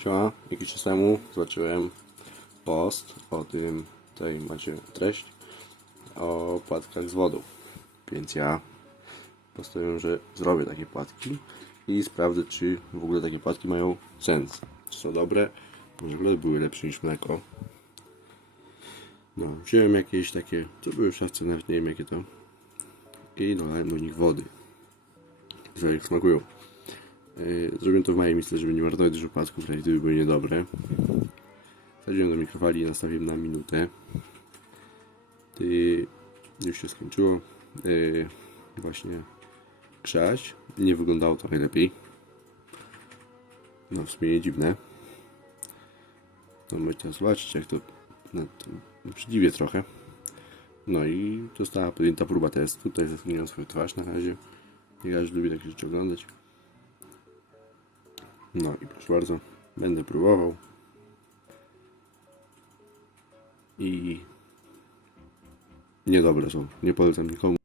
Siema, jakiś czas temu zobaczyłem post o tym, tutaj macie treść, o płatkach z wodą. Więc ja postanowiłem, że zrobię takie płatki i sprawdzę, czy w ogóle takie płatki mają sens. Czy są dobre, może w ogóle były lepsze niż mleko. No, wziąłem jakieś takie, co były szafce, nawet nie wiem jakie to. I dolałem do nich wody. Że jak smakują. Yy, Zrobiłem to w małej misce, żeby nie marnować dużo płatków, raczej gdyby były niedobre. Wsadziłem do mikrofali i nastawiłem na minutę. Yy, Już się skończyło. Yy, Właśnie grzać. Nie wyglądało to najlepiej. No w sumie nie dziwne. No możecie zobaczyć jak to no, to przedziwnie trochę. No i została podjęta próba testu. Tutaj zasłoniłem swoją twarz na razie. Ja już lubię takie rzeczy oglądać. No i proszę bardzo, będę próbował. I niedobre są. Nie polecam nikomu.